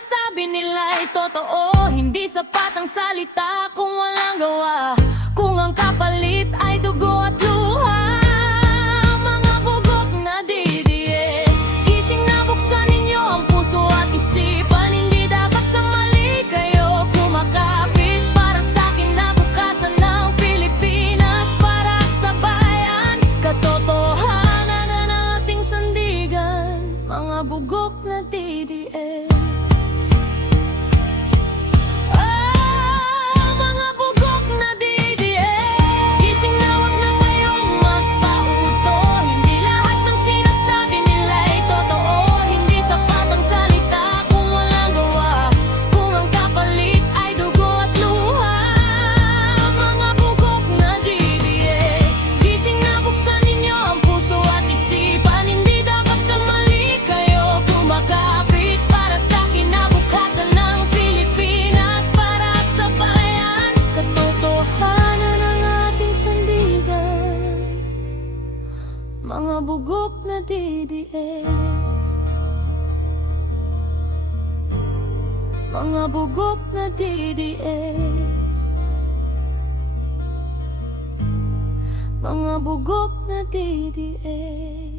sinasabi nila ay totoo. Hindi sapat ang salita kung walang gawa. Kung ang kapalit ay dugo at luha. Mga bugok na DDS, gising na buksan ninyo ang puso at isipan. Hindi dapat sa mali kayo kumakapit. Para sa kinabukasan ng Pilipinas, para sa bayan, katotohanan na nating sandigan. Mga bugok na DDS. Mga bugok na DDS. Mga bugok na DDS. Mga bugok na DDS.